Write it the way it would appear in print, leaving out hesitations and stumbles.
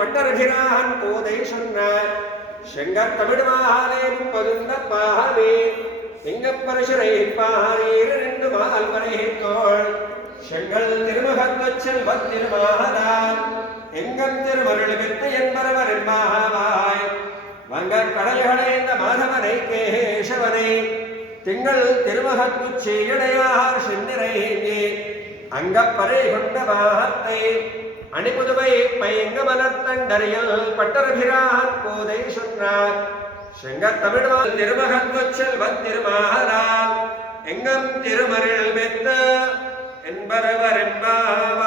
பட்டர்பிரான் கோதை சொன்னார் செங்கத் தமிழ்வாலே முப்பதுந்த பாவே எங்கப்பரசுரை பாரீர் ரெண்டு மால் வரைத்தோள் செங்கல் திருமுகத்துச் செல்வத் திருமாதான் எங்கம் திருமருள் வித்து என்பரவர் என்பாவாய் வங்கக் கடல்களைந்த மாதவனை கேசவனை திங்கள் திருமுகத்துச் சீயடையார் செந்திரை அங்கப்பறை கொண்ட வார்த்தை அணிபுதுவை பையங்க மலர்த்தண்டறியல் பட்டர்பிரான் கோதை சொன்னார் செங்கத் தமிழ்வால் திருமகத்துச் செல்வத் திருமாலால் எங்கம் திருமருள் மெத்த என்பரவர் என்பார்